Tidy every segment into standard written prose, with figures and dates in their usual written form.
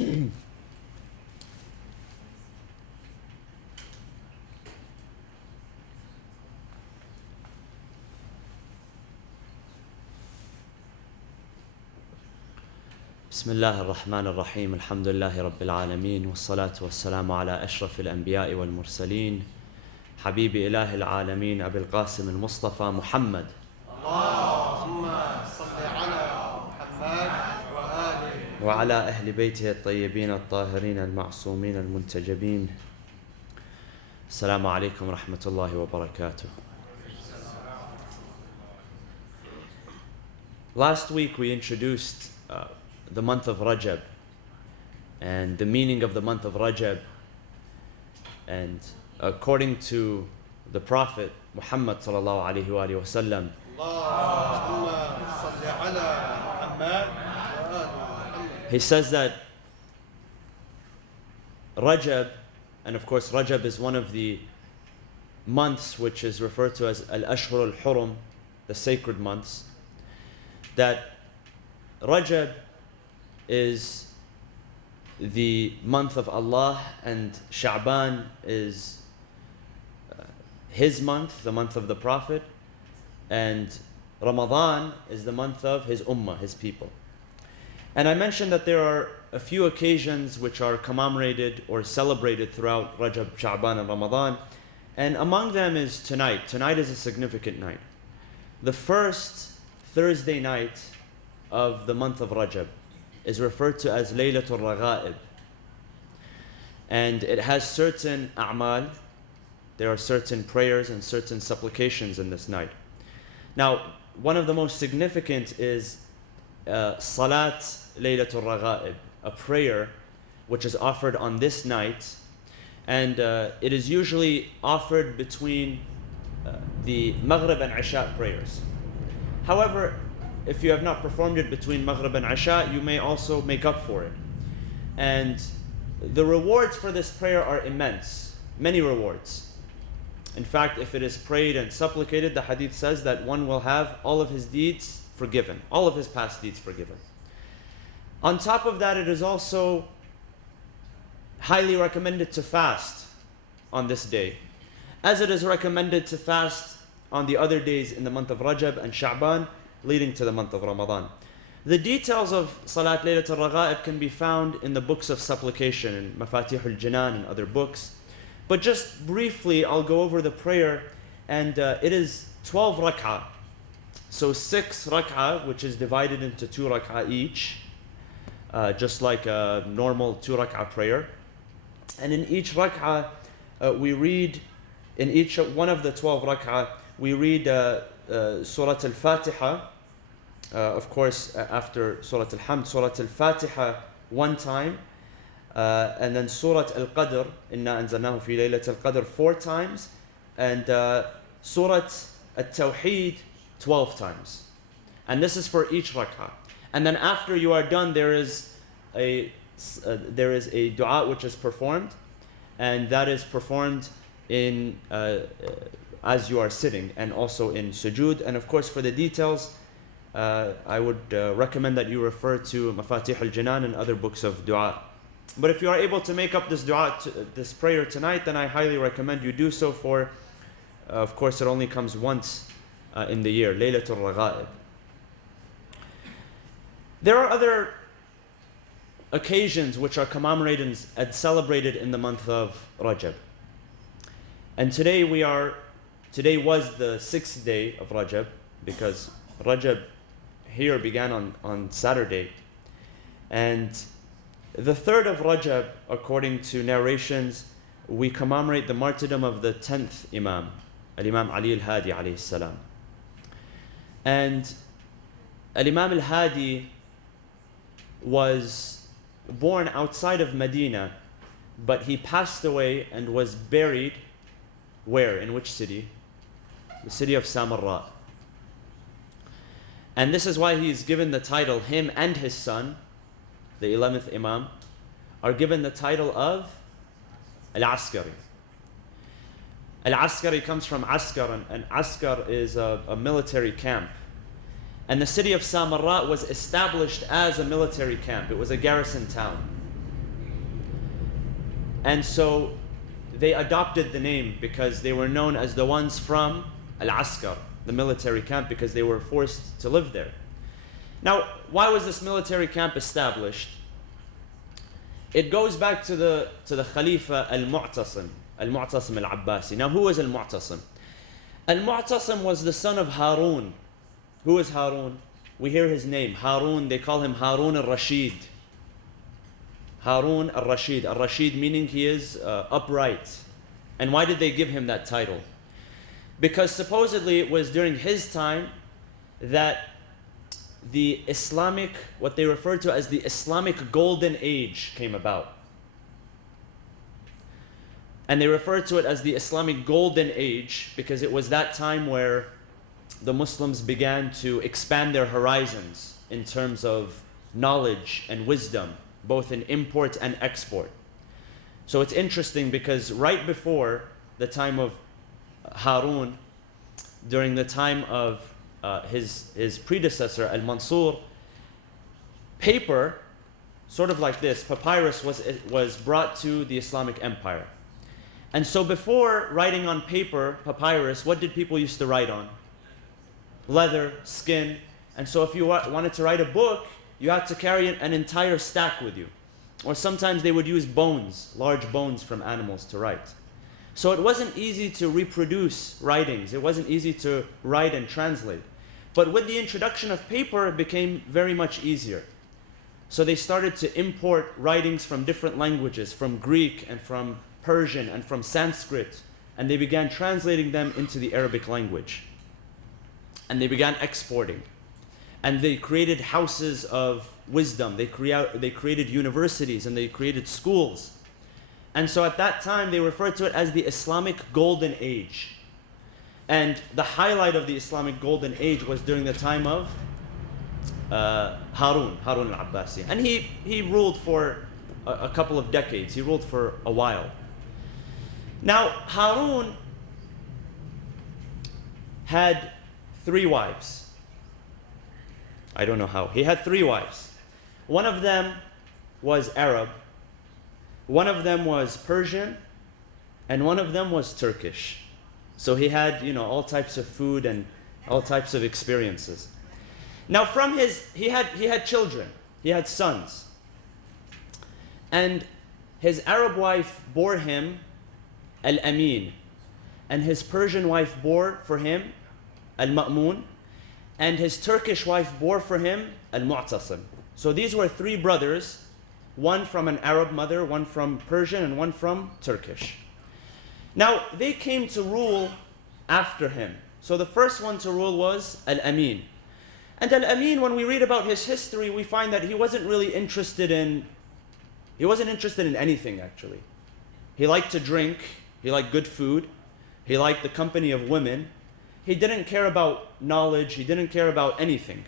بسم الله الرحمن الرحيم الحمد لله رب العالمين والصلاة والسلام على أشرف الأنبياء والمرسلين حبيب إله العالمين أبي القاسم المصطفى محمد اللهم صل على محمد وآله وعلى أهل بيته الطيبين الطاهرين المعصومين المنتجبين. السلام عليكم ورحمة الله وبركاته. Last week we introduced the month of Rajab and the meaning of the month of Rajab, and according to the Prophet Muhammad sallallahu alaihi wasallam, he says that Rajab, and of course Rajab is one of the months which is referred to as Al-Ashhur al-Hurum, the sacred months, that Rajab is the month of Allah and Sha'ban is his month, the month of the Prophet, and Ramadan is the month of his ummah, his people. And I mentioned that there are a few occasions which are commemorated or celebrated throughout Rajab, Sha'ban and Ramadan, and among them is tonight. Tonight is a significant night. The first Thursday night of the month of Rajab is referred to as Laylatul Raga'ib, and it has certain a'mal. There are certain prayers and certain supplications in this night. Now, one of the most significant is Salat Laylatul Raga'ib, a prayer which is offered on this night, and it is usually offered between the Maghrib and Isha prayers. However, if you have not performed it between Maghrib and Isha, you may also make up for it. And the rewards for this prayer are immense, many rewards. In fact, if it is prayed and supplicated, the hadith says that one will have all of his deeds forgiven, all of his past deeds forgiven. On top of that, it is also highly recommended to fast on this day, as it is recommended to fast on the other days in the month of Rajab and Sha'ban, leading to the month of Ramadan. The details of Salat Laylatul Raga'ib can be found in the books of supplication, in Mafatih al-Jinan and other books. But just briefly, I'll go over the prayer, and it is 12 rak'ah. So 6 rak'ah, which is divided into 2 rak'ah each, just like a normal 2 rak'ah prayer. And in each rak'ah, we read, in each one of the 12 rak'ah, we read Surah Al-Fatiha, of course, after Surah Al-Hamd, Surah Al-Fatiha one time, and then Surah Al-Qadr, Inna anzalnahu fi laylatil qadr 4 times, and Surah Al-Tawheed 12 times. And this is for each rak'ah. And then after you are done, there is a dua which is performed, and that is performed in as you are sitting, and also in sujood. And of course, for the details, I would recommend that you refer to Mafatih al-Jinan and other books of dua. But if you are able to make up this dua, this prayer tonight, then I highly recommend you do so, for of course it only comes once in the year, Laylatul Raga'ib. There are other occasions which are commemorated and celebrated in the month of Rajab. And today was the 6th day of Rajab, because Rajab here began on Saturday. And the 3rd of Rajab, according to narrations, we commemorate the martyrdom of the 10th Imam, Al-Imam Ali Al-Hadi alayhi salam. And Al-Imam Al-Hadi was born outside of Medina, but he passed away and was buried where? In which city? The city of Samarra. And this is why he is given the title, him and his son, the 11th Imam, are given the title of Al-Askari. Al-Askari comes from Askar, and Askar is a military camp. And the city of Samarra was established as a military camp. It was a garrison town. And so they adopted the name because they were known as the ones from Al-Askar, the military camp, because they were forced to live there. Now, why was this military camp established? It goes back to the Khalifa Al-Mu'tasim Al-Abbasi. Now, who was Al-Mu'tasim? Al-Mu'tasim was the son of Harun. Who is Harun? We hear his name, Harun. They call him Harun al-Rashid. Harun al-Rashid. Al-Rashid meaning he is upright. And why did they give him that title? Because supposedly it was during his time that the Islamic, what they refer to as the Islamic Golden Age came about. And they refer to it as the Islamic Golden Age because it was that time where the Muslims began to expand their horizons in terms of knowledge and wisdom, both in import and export. So it's interesting because right before the time of Harun, during the time of his predecessor Al-Mansur, paper, sort of like this, papyrus was brought to the Islamic Empire. And so before writing on paper, papyrus, what did people used to write on? Leather, skin. And so if you wanted to write a book, you had to carry an entire stack with you. Or sometimes they would use bones, large bones from animals to write. So it wasn't easy to reproduce writings. It wasn't easy to write and translate. But with the introduction of paper, it became very much easier. So they started to import writings from different languages, from Greek and from Persian and from Sanskrit. And they began translating them into the Arabic language. And they began exporting. And they created houses of wisdom. They created universities and they created schools. And so at that time, they referred to it as the Islamic Golden Age. And the highlight of the Islamic Golden Age was during the time of Harun al-Abbasi. And he ruled for a couple of decades. He ruled for a while. Now, Harun had 3 wives. I don't know how. He had 3 wives. One of them was Arab. One of them was Persian. And one of them was Turkish. So he had, all types of food and all types of experiences. Now from he had children. He had sons. And his Arab wife bore him Al-Amin. And his Persian wife bore for him Al-Ma'mun. And his Turkish wife bore for him Al-Mu'tasim. So these were 3 brothers, one from an Arab mother, one from Persian, and one from Turkish. Now, they came to rule after him. So the first one to rule was Al-Amin. And Al-Amin, when we read about his history, we find that he wasn't interested in anything, actually. He liked to drink, he liked good food, he liked the company of women. He didn't care about knowledge, he didn't care about anything.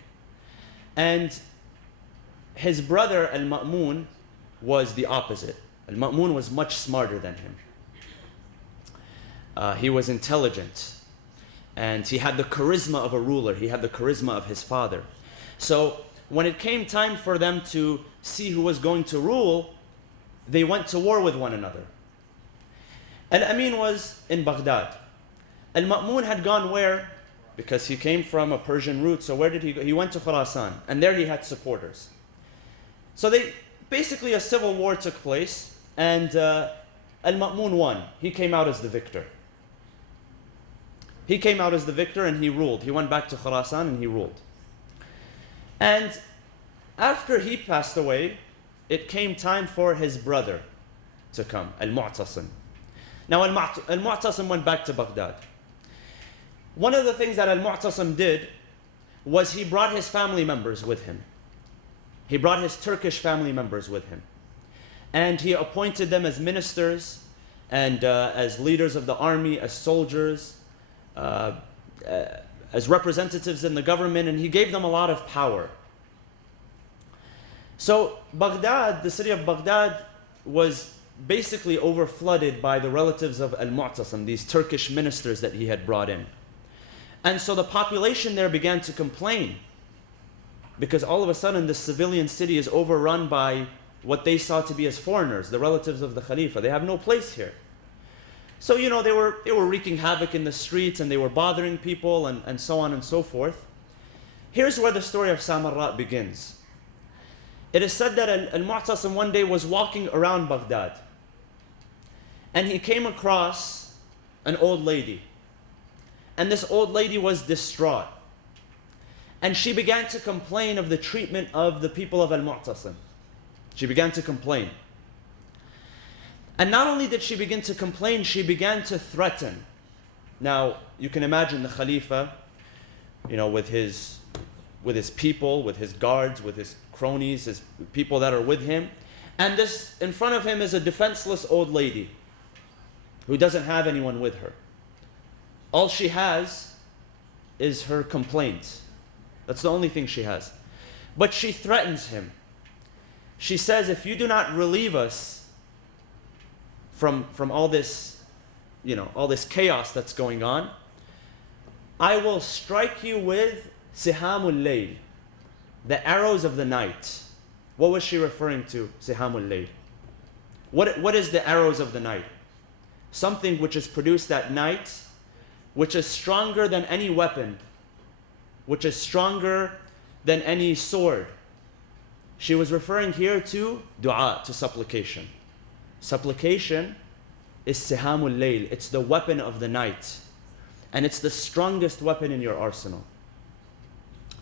And his brother Al-Ma'mun was the opposite. Al-Ma'mun was much smarter than him. He was intelligent. And he had the charisma of a ruler. He had the charisma of his father. So when it came time for them to see who was going to rule, they went to war with one another. Al-Amin was in Baghdad. Al-Ma'mun had gone where? Because he came from a Persian root. So where did he go? He went to Khurasan. And there he had supporters. So basically a civil war took place. And Al-Ma'mun won. He came out as the victor. He came out as the victor and he ruled. He went back to Khurasan and he ruled. And after he passed away, it came time for his brother to come, Al-Mu'tasim. Now Al-Mu'tasim went back to Baghdad. One of the things that Al-Mu'tasim did was he brought his family members with him. He brought his Turkish family members with him. And he appointed them as ministers and as leaders of the army, as soldiers, as representatives in the government, and he gave them a lot of power. So Baghdad, the city of Baghdad, was basically overflooded by the relatives of Al-Mu'tasim, these Turkish ministers that he had brought in. And so the population there began to complain because all of a sudden the civilian city is overrun by what they saw to be as foreigners, the relatives of the Khalifa. They have no place here. So, you know, they were wreaking havoc in the streets and they were bothering people and so on and so forth. Here's where the story of Samarra begins. It is said that Al-Mu'tasim one day was walking around Baghdad and he came across an old lady. And this old lady was distraught. And she began to complain of the treatment of the people of Al-Mu'tasim. She began to complain. And not only did she begin to complain, she began to threaten. Now, you can imagine the Khalifa, you know, with his people, with his guards, with his cronies, his people that are with him. And this, in front of him is a defenseless old lady who doesn't have anyone with her. All she has is her complaint. That's the only thing she has. But she threatens him. She says, if you do not relieve us from all this, you know, all this chaos that's going on, I will strike you with sihamul layl, the arrows of the night. What was she referring to, sihamul layl? What is the arrows of the night? Something which is produced at night, which is stronger than any weapon, which is stronger than any sword. She was referring here to dua, to supplication. Supplication is sihamul layl. It's the weapon of the night. And it's the strongest weapon in your arsenal.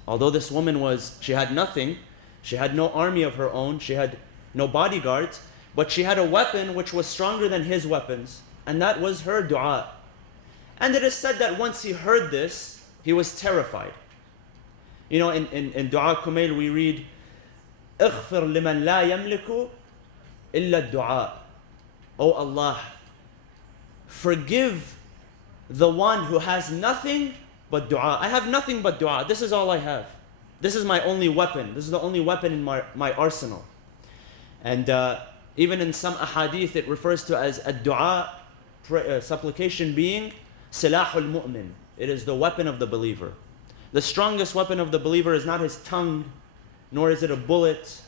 Although this woman she had nothing, she had no army of her own, she had no bodyguards, but she had a weapon which was stronger than his weapons, and that was her dua. And it is said that once he heard this, he was terrified. You know, in Dua Kumail we read, اغفر لمن لا يملك إلا الدعاء. O Allah, forgive the one who has nothing but dua. I have nothing but dua. This is all I have. This is my only weapon. This is the only weapon in my arsenal. And even in some ahadith it refers to as a dua, supplication being silahul mu'min. It is the weapon of the believer. The strongest weapon of the believer is not his tongue, nor is it a bullet,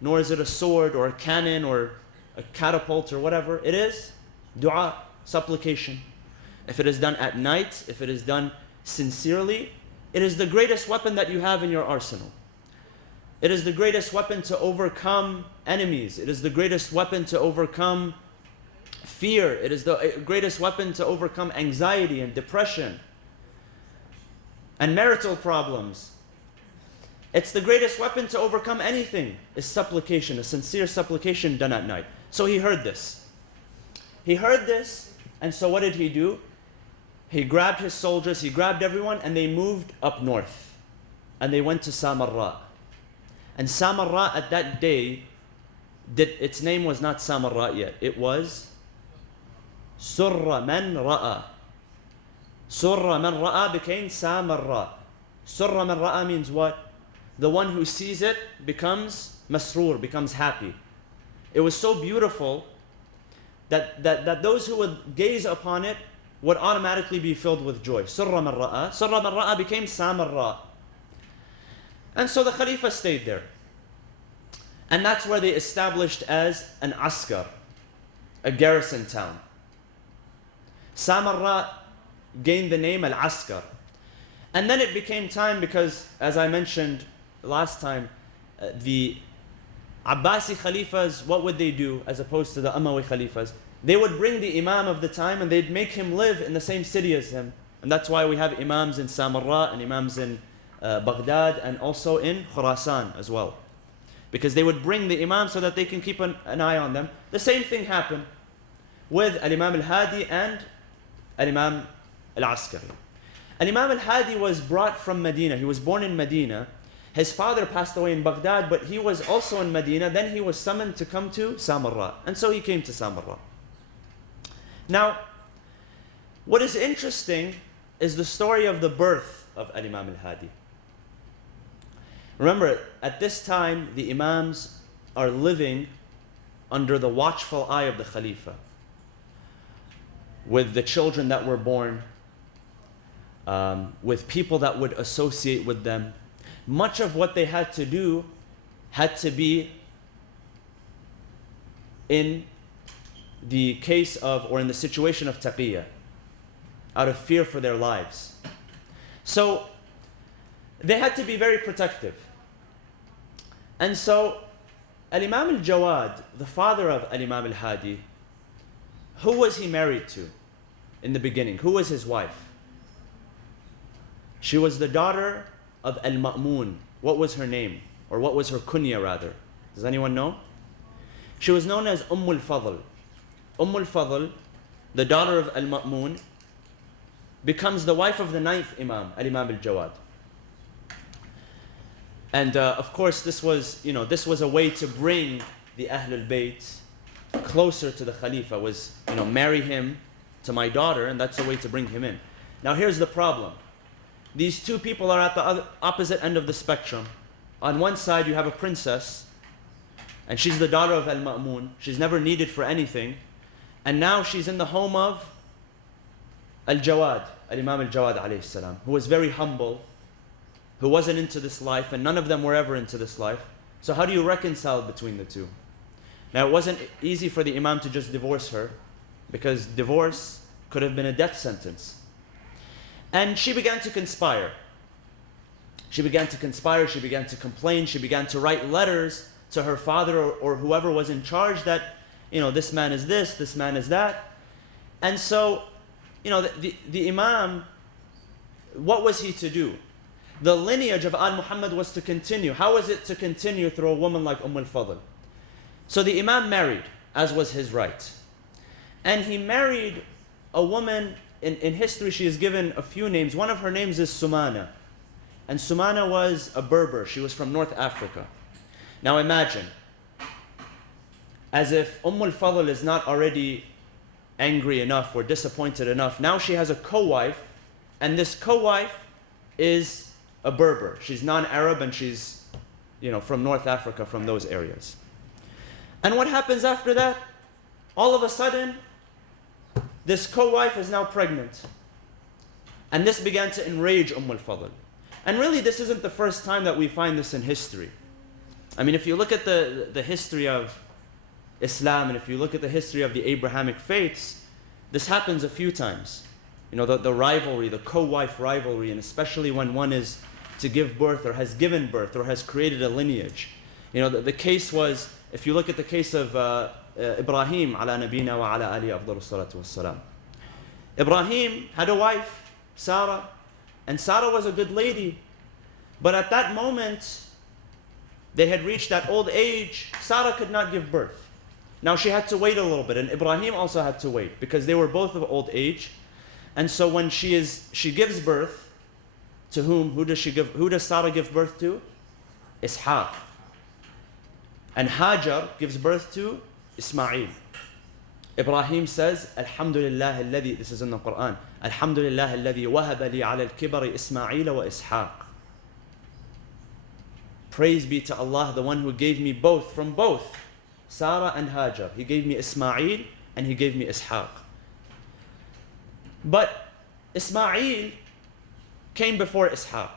nor is it a sword or a cannon or a catapult or whatever. It is dua, supplication. If it is done at night, if it is done sincerely, it is the greatest weapon that you have in your arsenal. It is the greatest weapon to overcome enemies. It is the greatest weapon to overcome fear. It is the greatest weapon to overcome anxiety and depression and marital problems. It's the greatest weapon to overcome anything, is supplication, a sincere supplication done at night. So he heard this. He heard this, and so what did he do? He grabbed his soldiers, he grabbed everyone, and they moved up north. And they went to Samarra. And Samarra at that day, its name was not Samarra yet. It was Surra Man Ra'a. Surra Man Ra'a became Samarra. Surra Man Ra'a means what? The one who sees it becomes masroor, becomes happy. It was so beautiful that those who would gaze upon it would automatically be filled with joy. Surra Man Ra'a. Surra Man Ra'a became Samarra. And so the Khalifa stayed there. And that's where they established as an askar, a garrison town. Samarra gained the name Al-Askar. And then it became time because, as I mentioned last time, the Abbasi Khalifas, what would they do as opposed to the Umayyi Khalifas? They would bring the Imam of the time and they'd make him live in the same city as him. And that's why we have Imams in Samarra and Imams in Baghdad and also in Khurasan as well. Because they would bring the Imam so that they can keep an eye on them. The same thing happened with Al-Imam Al-Hadi and Al-Imam Al-Askari. Al-Imam Al-Hadi was brought from Medina. He was born in Medina. His father passed away in Baghdad, but he was also in Medina. Then he was summoned to come to Samarra. And so he came to Samarra. Now, what is interesting is the story of the birth of Al-Imam Al-Hadi. Remember, at this time, the Imams are living under the watchful eye of the Khalifa, with the children that were born, with people that would associate with them. Much of what they had to do had to be in the case of, or in the situation of taqiyya, out of fear for their lives. So they had to be very protective. And so Al-Imam al-Jawad, the father of Al-Imam al-Hadi, who was he married to in the beginning? Who was his wife? She was the daughter of Al-Ma'mun. What was her name? Or what was her kunya rather? Does anyone know? She was known as al-Fadl. al-Fadl, the daughter of Al-Ma'mun, becomes the wife of the ninth Imam, Al-Imam al-Jawad. And of course, this was a way to bring the Ahlul Bayt closer to the Khalifa. Was marry him to my daughter, and that's a way to bring him in. Now here's the problem: these two people are at the opposite end of the spectrum. On one side, you have a princess, and she's the daughter of Al-Ma'mun. She's never needed for anything, and now she's in the home of Al-Jawad, Al-Imam al-Jawad alayhi salam, who was very humble, who wasn't into this life, and none of them were ever into this life. So how do you reconcile between the two? Now, it wasn't easy for the Imam to just divorce her, because divorce could have been a death sentence. And she began to conspire. She began to conspire, she began to complain, she began to write letters to her father or whoever was in charge that, this man is this man is that. And so, the Imam, what was he to do? The lineage of Al-Muhammad was to continue. How was it to continue through a woman like al-Fadl? So the Imam married, as was his right. And he married a woman, in history she is given a few names. One of her names is Sumana. And Sumana was a Berber. She was from North Africa. Now imagine, as if al-Fadl is not already angry enough or disappointed enough, now she has a co-wife, and this co-wife is a Berber. She's non-Arab, and she's, from North Africa, from those areas. And what happens after that? All of a sudden, this co-wife is now pregnant. And this began to enrage al-Fadl. And really, this isn't the first time that we find this in history. I mean, if you look at the history of Islam, and if you look at the history of the Abrahamic faiths, this happens a few times. The rivalry, the co-wife rivalry, and especially when one is to give birth or has given birth or has created a lineage. The case was, if you look at the case of Ibrahim, ala nabina wa ala ali afdalu salatu wassalam. Ibrahim had a wife, Sarah, and Sarah was a good lady. But at that moment, they had reached that old age. Sarah could not give birth. Now she had to wait a little bit, and Ibrahim also had to wait, because they were both of old age. And so when she gives birth, to whom? Who does Sarah give birth to? Ishaq. And Hajar gives birth to Ismail. Ibrahim says, Alhamdulillah alladhi, this is in the Quran, Alhamdulillah alladhi wahaba li ala al-kibari Ismail wa Ishaq. Praise be to Allah, the one who gave me both, from both Sarah and Hajar. He gave me Ismail and he gave me Ishaq. But Ismail came before Ishaq.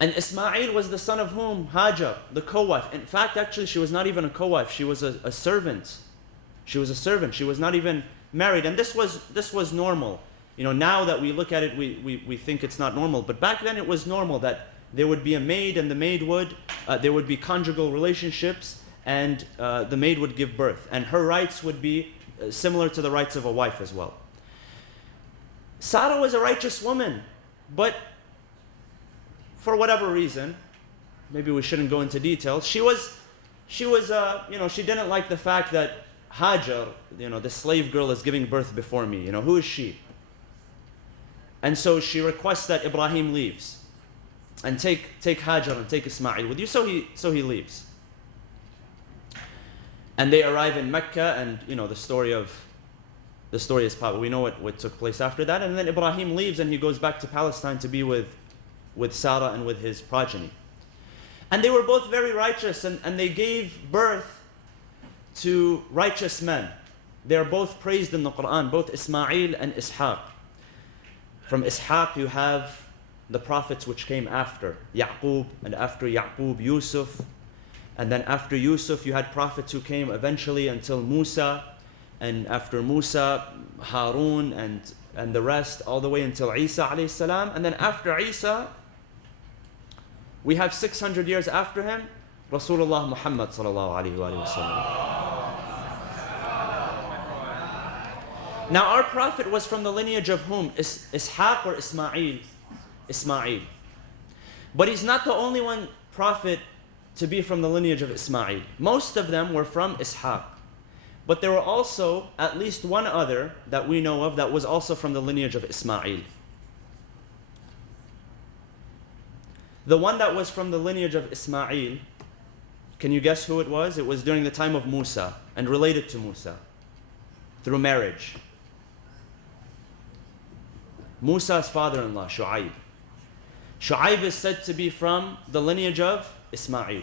And Ismail was the son of whom? Hajar, the co-wife. In fact, actually, she was not even a co-wife. She was a servant. She was a servant. She was not even married. And this was normal. Now that we look at it, we think it's not normal. But back then it was normal that there would be a maid, and the maid there would be conjugal relationships, and the maid would give birth. And her rights would be similar to the rights of a wife as well. Sarah was a righteous woman, but for whatever reason, maybe we shouldn't go into details, she didn't like the fact that Hajar, the slave girl, is giving birth before me. Who is she? And so she requests that Ibrahim leaves and take Hajar and take Ismail with you. So he leaves. And they arrive in Mecca, and the story is public. We know what took place after that. And then Ibrahim leaves, and he goes back to Palestine to be with Sarah and with his progeny. And they were both very righteous, and they gave birth to righteous men. They are both praised in the Quran, both Ismail and Ishaq. From Ishaq you have the prophets which came after Yaqub, and after Yaqub Yusuf, And then after Yusuf, you had prophets who came eventually until Musa. And after Musa, Harun and the rest, all the way until Isa alayhi salam. And then after Isa, we have 600 years after him, Rasulullah Muhammad sallallahu alayhi wa sallam. Now our prophet was from the lineage of whom? Ishaq or Ismail? Ismail. But he's not the only one prophet to be from the lineage of Ismail. Most of them were from Ishaq. But there were also at least one other that we know of that was also from the lineage of Ismail. The one that was from the lineage of Ismail, can you guess who it was? It was during the time of Musa and related to Musa through marriage. Musa's father-in-law, Shu'aib. Shu'aib is said to be from the lineage of Ismail.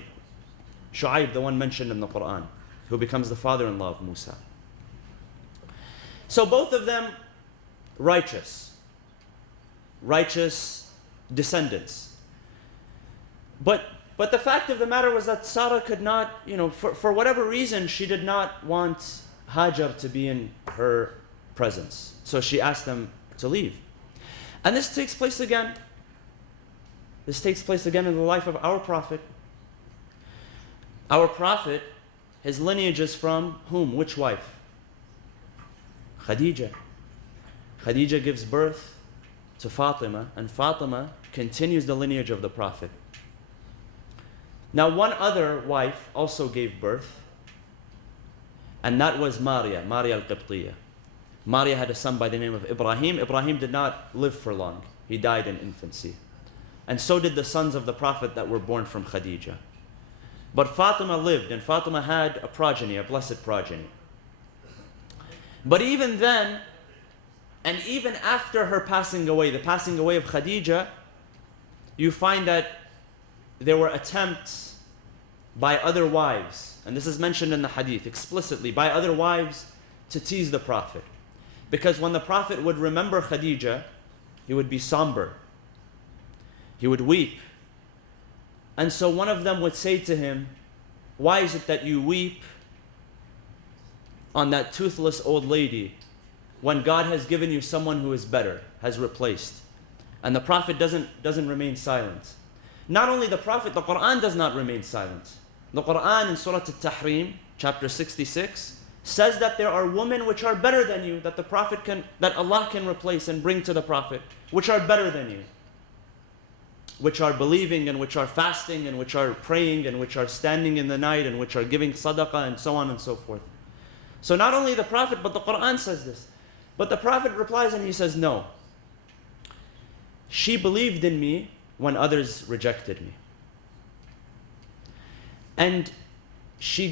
Shu'aib, the one mentioned in the Quran, who becomes the father-in-law of Musa. So both of them righteous descendants. But the fact of the matter was that Sarah could not, for whatever reason, she did not want Hajar to be in her presence. So she asked them to leave. And this takes place again. This takes place again in the life of our Prophet. Our Prophet, his lineage is from whom? Which wife? Khadija. Khadija gives birth to Fatima, and Fatima continues the lineage of the Prophet. Now one other wife also gave birth, and that was Maria al-Qibtiyya. Maria had a son by the name of Ibrahim. Ibrahim did not live for long. He died in infancy. And so did the sons of the Prophet that were born from Khadija. But Fatima lived, and Fatima had a progeny, a blessed progeny. But even then, and even after her passing away, the passing away of Khadija, you find that there were attempts by other wives, and this is mentioned in the hadith explicitly, by other wives to tease the Prophet. Because when the Prophet would remember Khadija, he would be somber. He would weep. And so one of them would say to him, "Why is it that you weep on that toothless old lady when God has given you someone who is better, has replaced?" And the Prophet doesn't remain silent. Not only the Prophet, the Quran does not remain silent. The Quran in Surah Al-Tahrim, chapter 66, says that there are women which are better than you, that Allah can replace and bring to the Prophet, which are better than you, which are believing and which are fasting and which are praying and which are standing in the night and which are giving sadaqah and so on and so forth. So not only the Prophet, but the Quran says this. But the Prophet replies and he says, "No. She believed in me when others rejected me. And she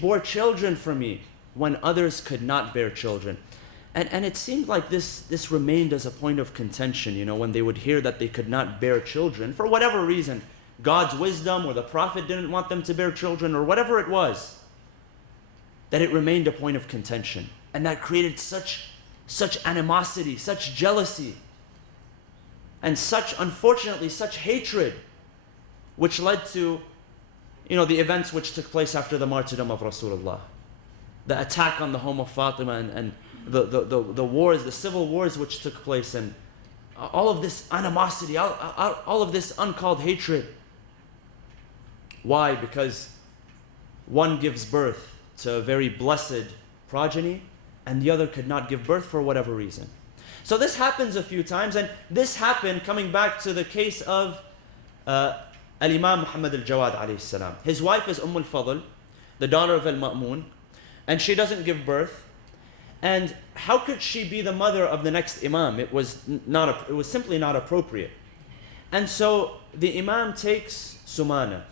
bore children for me when others could not bear children." And it seemed like this remained as a point of contention, when they would hear that they could not bear children, for whatever reason, God's wisdom or the Prophet didn't want them to bear children or whatever it was, that it remained a point of contention. And that created such animosity, such jealousy, and unfortunately, such hatred, which led to, the events which took place after the martyrdom of Rasulullah. The attack on the home of Fatima and the wars, the civil wars which took place, and all of this animosity, all of this uncalled hatred. Why? Because one gives birth to a very blessed progeny, and the other could not give birth for whatever reason. So this happens a few times, and this happened coming back to the case of Al-Imam Muhammad al-Jawad alayhi salam. His wife is al-Fadl, the daughter of al-Ma'mun, and she doesn't give birth. And how could she be the mother of the next Imam? It was simply not appropriate. And so the Imam takes Sumana,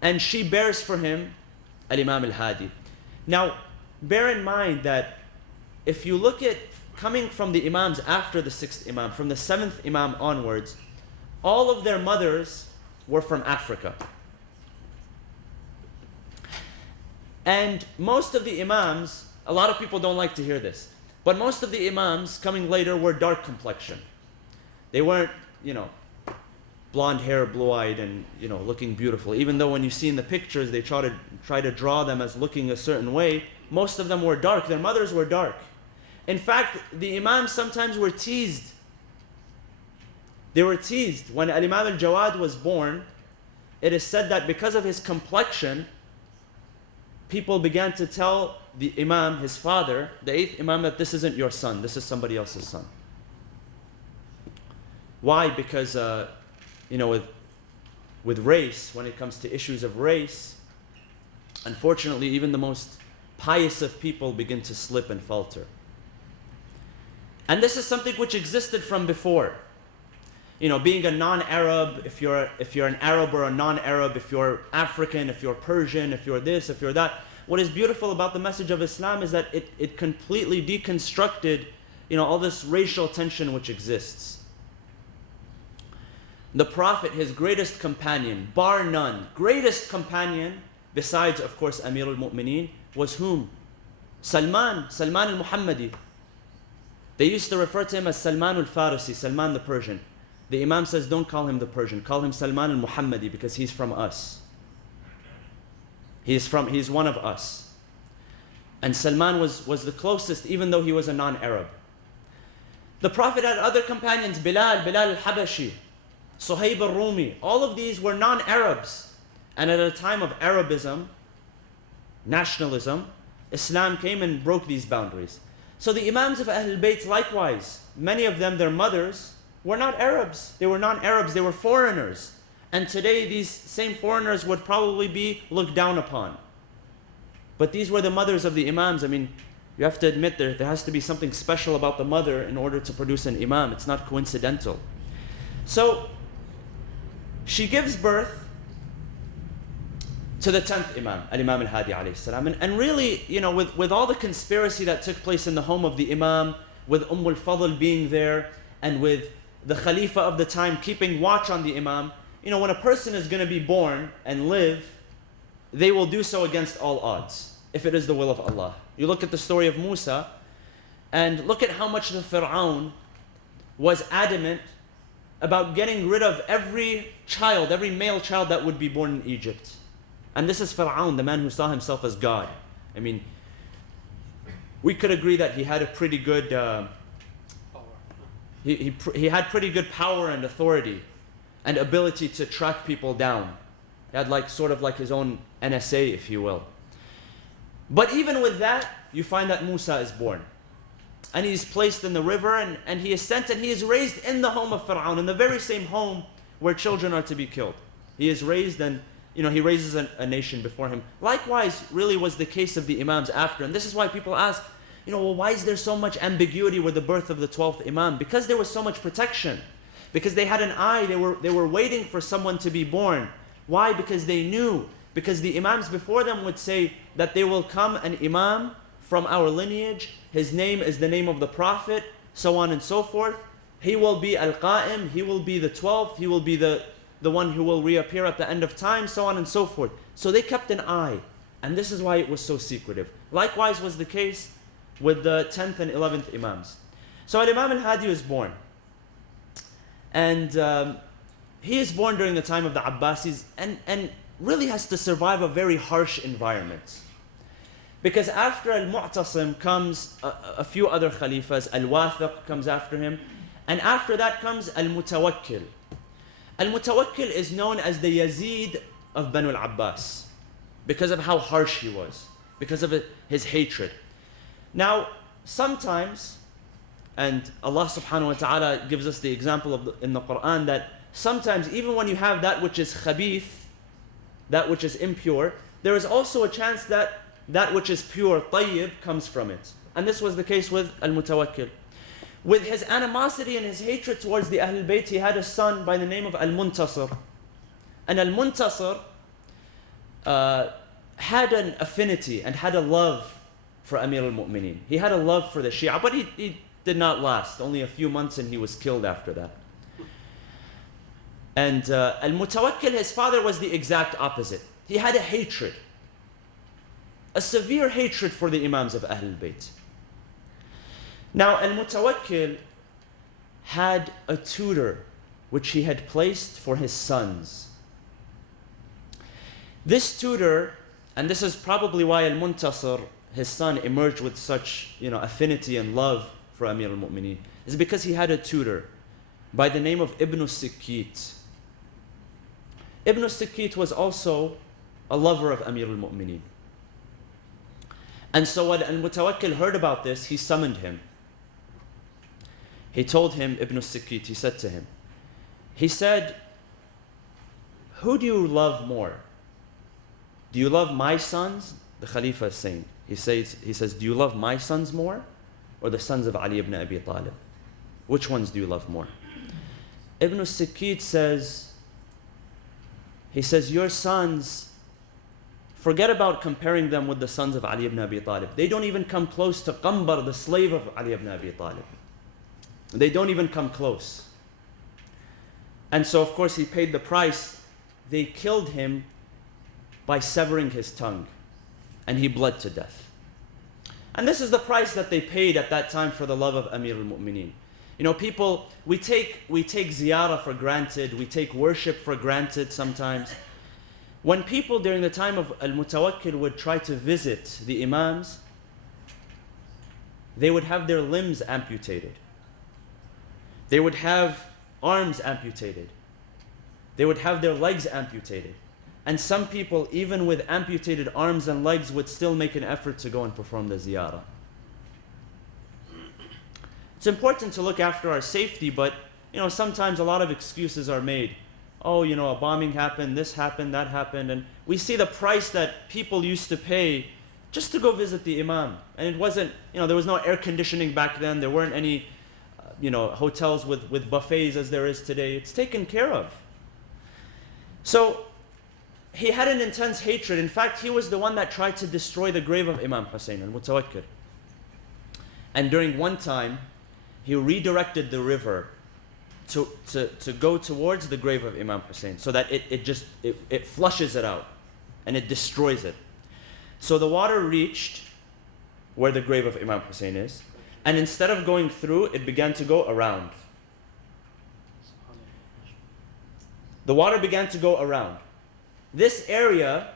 and she bears for him Al-Imam Al-Hadi. Now, bear in mind that if you look at coming from the Imams after the 6th Imam, from the 7th Imam onwards, all of their mothers were from Africa. And most of the Imams, a lot of people don't like to hear this, but most of the Imams coming later were dark complexion. They weren't, blonde hair, blue-eyed, and looking beautiful. Even though when you see in the pictures, they try to draw them as looking a certain way, most of them were dark. Their mothers were dark. In fact, the Imams sometimes were teased. They were teased. When Al-Imam al-Jawad was born, it is said that because of his complexion, people began to tell the Imam, his father, the 8th Imam, that this isn't your son, this is somebody else's son. Why? Because, with race, when it comes to issues of race, unfortunately, even the most pious of people begin to slip and falter. And this is something which existed from before. Being a non-Arab, if you're an Arab or a non-Arab, if you're African, if you're Persian, if you're this, if you're that, what is beautiful about the message of Islam is that it completely deconstructed, all this racial tension which exists. The Prophet, his greatest companion, bar none, greatest companion, besides, of course, Amir al-Mu'mineen, was whom? Salman al-Muhammadi. They used to refer to him as Salman al-Farisi, Salman the Persian. The Imam says, don't call him the Persian, call him Salman al-Muhammadi, because he's from us. He's one of us. And Salman was the closest, even though he was a non-Arab. The Prophet had other companions, Bilal al-Habashi, Suhaib al-Rumi. All of these were non-Arabs. And at a time of Arabism, nationalism, Islam came and broke these boundaries. So the Imams of Ahlul Bayt, likewise, many of them, their mothers, were not Arabs. They were non-Arabs. They were foreigners. And today, these same foreigners would probably be looked down upon. But these were the mothers of the Imams. I mean, you have to admit there has to be something special about the mother in order to produce an Imam. It's not coincidental. So, she gives birth to the 10th Imam, Al-Imam Al-Hadi alayhi salam. And really, with all the conspiracy that took place in the home of the Imam, with al-Fadl being there, and with the Khalifa of the time keeping watch on the Imam, when a person is going to be born and live, they will do so against all odds, if it is the will of Allah. You look at the story of Musa, and look at how much the Fir'aun was adamant about getting rid of every male child that would be born in Egypt. And this is Fir'aun, the man who saw himself as God. I mean, we could agree that he had a pretty good, he had pretty good power and authority and ability to track people down. He had sort of like his own NSA, if you will. But even with that, you find that Musa is born. And he's placed in the river, and he is sent, and he is raised in the home of Fir'aun, in the very same home where children are to be killed. He is raised, and he raises a nation before him. Likewise, really was the case of the Imams after. And this is why people ask, well, why is there so much ambiguity with the birth of the 12th Imam? Because there was so much protection. Because they had an eye, they were waiting for someone to be born. Why? Because they knew. Because the Imams before them would say that there will come an Imam from our lineage. His name is the name of the Prophet, so on and so forth. He will be Al-Qa'im, he will be the 12th, he will be the one who will reappear at the end of time, so on and so forth. So they kept an eye. And this is why it was so secretive. Likewise was the case with the 10th and 11th Imams. So Imam Al-Hadi was born. And he is born during the time of the Abbasis and really has to survive a very harsh environment. Because after Al-Mu'tasim comes a few other Khalifas. Al-Wathiq comes after him. And after that comes Al-Mutawakkil. Al-Mutawakkil is known as the Yazid of Banu al-Abbas because of how harsh he was, because of his hatred. Now, sometimes, and Allah subhanahu wa ta'ala gives us the example in the Quran that sometimes even when you have that which is khabith, that which is impure, there is also a chance that that which is pure, tayyib, comes from it. And this was the case with Al-Mutawakkil. With his animosity and his hatred towards the Ahlul Bayt, he had a son by the name of Al-Muntasir. And Al-Muntasir had an affinity and had a love for Amir al-Mu'mineen. He had a love for the Shia, but he did not last. Only a few months and he was killed after that. And Al-Mutawakkil, his father, was the exact opposite. He had a hatred, a severe hatred for the Imams of Ahlul Bayt. Now, Al-Mutawakkil had a tutor which he had placed for his sons. This tutor, and this is probably why Al-Muntasir, his son, emerged with such affinity and love for Amir al-Mu'mineen, is because he had a tutor by the name of Ibn al-Sikkit. Ibn al-Sikkit was also a lover of Amir al-Mu'mineen. And so when Al-Mutawakkil heard about this, he summoned him. He told him, Ibn al-Sikkit, he said to him, he said, who do you love more? Do you love my sons? The Khalifa is saying. He says, do you love my sons more or the sons of Ali ibn Abi Talib? Which ones do you love more? Ibn al-Sikkit says, he says, your sons, forget about comparing them with the sons of Ali ibn Abi Talib. They don't even come close to Qambar, the slave of Ali ibn Abi Talib. They don't even come close. And so, of course, he paid the price. They killed him by severing his tongue, and he bled to death. And this is the price that they paid at that time for the love of Amir al-Mu'mineen. People, we take ziyarah for granted, we take worship for granted sometimes. When people during the time of Al-Mutawakkil would try to visit the Imams, they would have their limbs amputated. They would have arms amputated. They would have their legs amputated. And some people, even with amputated arms and legs, would still make an effort to go and perform the ziyarah. It's important to look after our safety, but sometimes a lot of excuses are made. Oh, a bombing happened, this happened, that happened, and we see the price that people used to pay just to go visit the Imam. And it wasn't, there was no air conditioning back then. There weren't any, hotels with buffets as there is today. It's taken care of. So he had an intense hatred. In fact, he was the one that tried to destroy the grave of Imam Hussein al-Mutawakkil. And during one time, he redirected the river to go towards the grave of Imam Hussein so that it flushes it out and it destroys it. So the water reached where the grave of Imam Hussein is, and instead of going through, it began to go around. The water began to go around. This area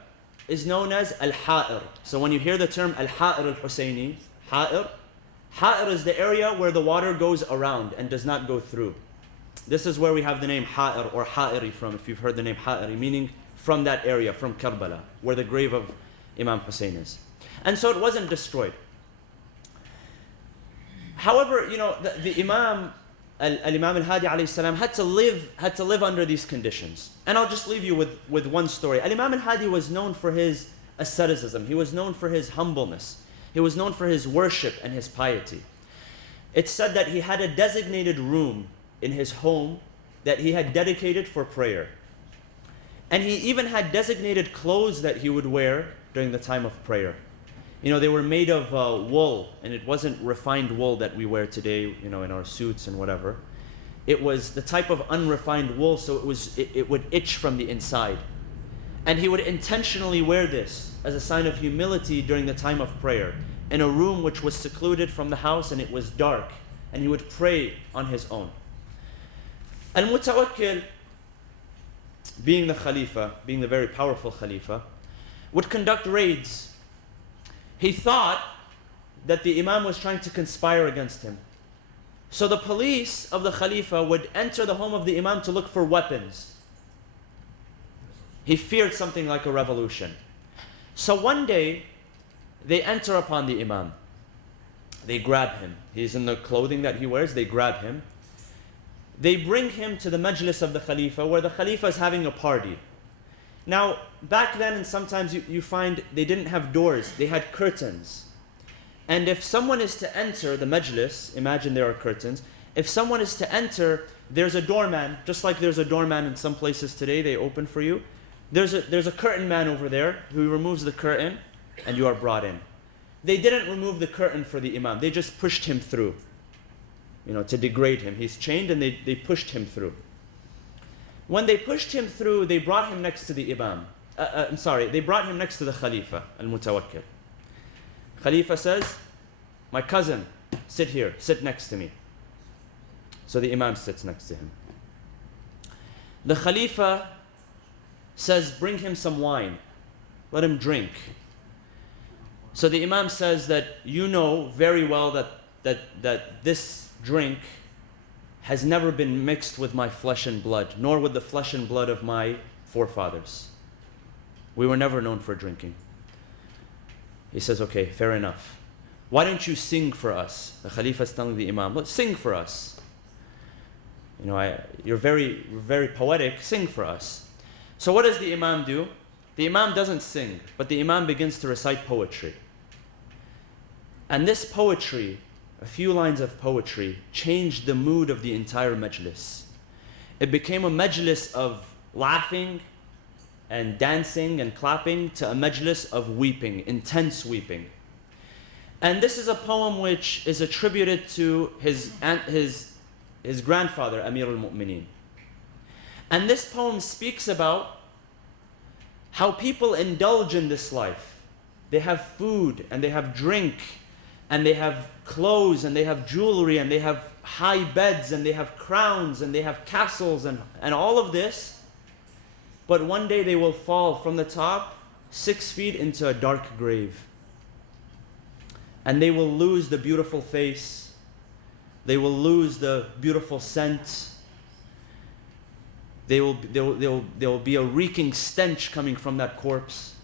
is known as Al-Ha'ir. So when you hear the term Al-Ha'ir al-Husayni, Ha'ir is the area where the water goes around and does not go through. This is where we have the name Ha'ir or Ha'iri from, if you've heard the name Ha'iri, meaning from that area, from Karbala, where the grave of Imam Hussein is. And so it wasn't destroyed. However, the Imam, Al-Imam Al-Hadi alayhi salam, had to live under these conditions. And I'll just leave you with one story. Al-Imam Al-Hadi was known for his asceticism. He was known for his humbleness. He was known for his worship and his piety. It's said that he had a designated room in his home that he had dedicated for prayer. And he even had designated clothes that he would wear during the time of prayer. They were made of wool, and it wasn't refined wool that we wear today, in our suits and whatever. It was the type of unrefined wool, so it would itch from the inside. And he would intentionally wear this as a sign of humility during the time of prayer, in a room which was secluded from the house and it was dark, and he would pray on his own. Al-Mutawakkil, being the Khalifa, being the very powerful Khalifa, would conduct raids. He thought that the Imam was trying to conspire against him. So the police of the Khalifa would enter the home of the Imam to look for weapons. He feared something like a revolution. So one day, they enter upon the Imam. They grab him. He's in the clothing that he wears. They grab him. They bring him to the majlis of the Khalifa, where the Khalifa is having a party. Now, back then, and sometimes you find they didn't have doors. They had curtains. And if someone is to enter the majlis, imagine there are curtains. If someone is to enter, there's a doorman, just like there's a doorman in some places today, they open for you. There's a curtain man over there who removes the curtain, and you are brought in. They didn't remove the curtain for the Imam. They just pushed him through, to degrade him. He's chained, and they pushed him through. When they pushed him through, they brought him next to the Imam. They brought him next to the Khalifa, Al-Mutawakkil. Khalifa says, my cousin, sit here, sit next to me. So the Imam sits next to him. The Khalifa says, bring him some wine. Let him drink. So the Imam says that you know very well that this drink has never been mixed with my flesh and blood, nor with the flesh and blood of my forefathers. We were never known for drinking. He says, okay, fair enough. Why don't you sing for us? The Khalifa is telling the Imam, let's sing for us. You're very poetic, sing for us. So what does the Imam do? The Imam doesn't sing, but the Imam begins to recite poetry. And this poetry, a few lines of poetry, changed the mood of the entire majlis. It became a majlis of laughing and dancing and clapping to a majlis of weeping, intense weeping. And this is a poem which is attributed to his grandfather, Amir al-Mu'mineen. And this poem speaks about how people indulge in this life. They have food and they have drink and they have clothes and they have jewelry and they have high beds and they have crowns and they have castles and all of this. But one day they will fall from the top 6 feet into a dark grave. And they will lose the beautiful face. They will lose the beautiful scent. There will be a reeking stench coming from that corpse.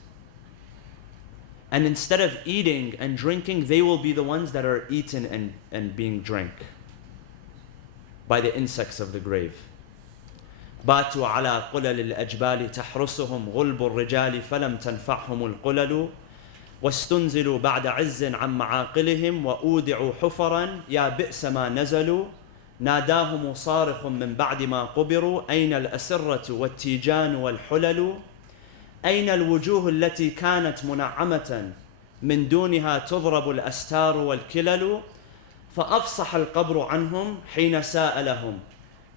And instead of eating and drinking, they will be the ones that are eaten and being drank by the insects of the grave. باتوا على قلل الأجبال تحرسهم غلب الرجال فلم تنفعهم القلل واستنزلوا بعد عز عن معاقلهم وأودعوا حفرا يا بئس ما نزلوا ناداهم صارخ من بعد ما قبروا أين الأسرة والتيجان والحلل أين الوجوه التي كانت منعمة من دونها تضرب الأستار والكلل فأفصح القبر عنهم حين سألهم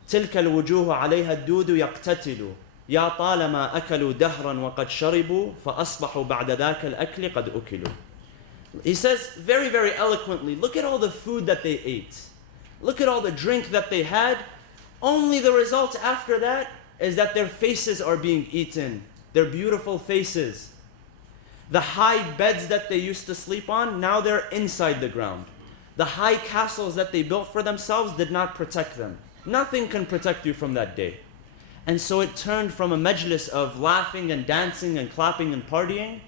تلك الوجوه عليها الدود يقتتل يا طالما أكلوا دهرا وقد شربوا فأصبحوا بعد ذاك الأكل قد أكلوا. He says very, very eloquently, look at all the food that they ate. Look at all the drink that they had. Only the result after that is that their faces are being eaten. Their beautiful faces. The high beds that they used to sleep on, now they're inside the ground. The high castles that they built for themselves did not protect them. Nothing can protect you from that day. And so it turned from a majlis of laughing and dancing and clapping and partying.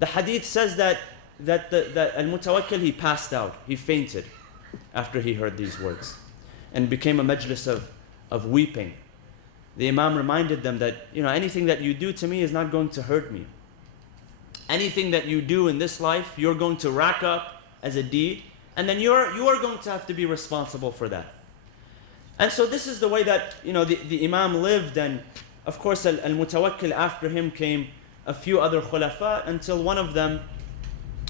The hadith says that Al-Mutawakkil, he passed out. He fainted after he heard these words and became a majlis of weeping. The Imam reminded them that, anything that you do to me is not going to hurt me. Anything that you do in this life, you're going to rack up as a deed, and then you are going to have to be responsible for that. And so this is the way that, the Imam lived, and of course Al-Mutawakkil, after him came a few other khulafa, until one of them,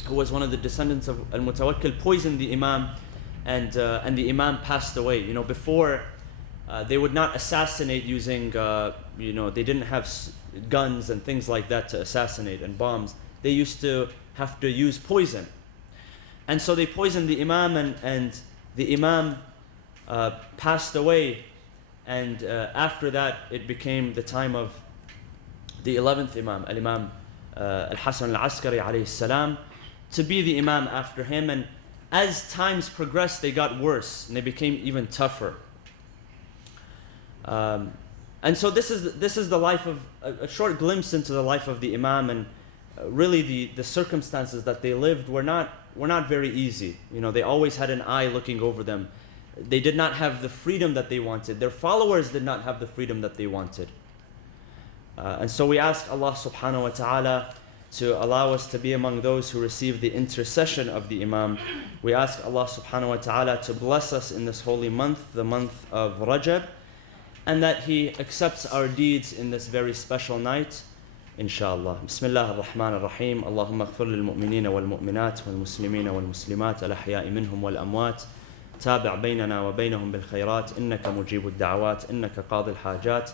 who was one of the descendants of Al-Mutawakkil, poisoned the Imam, and the Imam passed away. Before, they would not assassinate using, they didn't have guns and things like that to assassinate and bombs. They used to have to use poison. And so they poisoned the Imam, and the Imam passed away. And after that, it became the time of the 11th Imam, Al-Imam Al-Hasan Al-Askari alayhi salam, to be the Imam after him. And as times progressed, they got worse and they became even tougher. And so this is the life of a short glimpse into the life of the Imam, and really the circumstances that they lived were not very easy. They always had an eye looking over them. They did not have the freedom that they wanted. Their followers did not have the freedom that they wanted. And so we ask Allah subhanahu wa ta'ala to allow us to be among those who receive the intercession of the Imam. We ask Allah subhanahu wa ta'ala to bless us in this holy month, the month of Rajab, and that He accepts our deeds in this very special night, inshallah. Bismillah ar-Rahman ar-Rahim. Allahumma ighfir lil mu'minina wal mu'minat wal muslimina wal muslimat al ahya'i minhum wal amwat. تابع بيننا وبينهم بالخيرات إنك مجيب الدعوات إنك قاضي الحاجات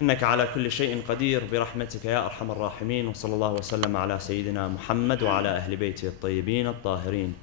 إنك على كل شيء قدير برحمتك يا أرحم الراحمين وصلى الله وسلم على سيدنا محمد وعلى أهل بيته الطيبين الطاهرين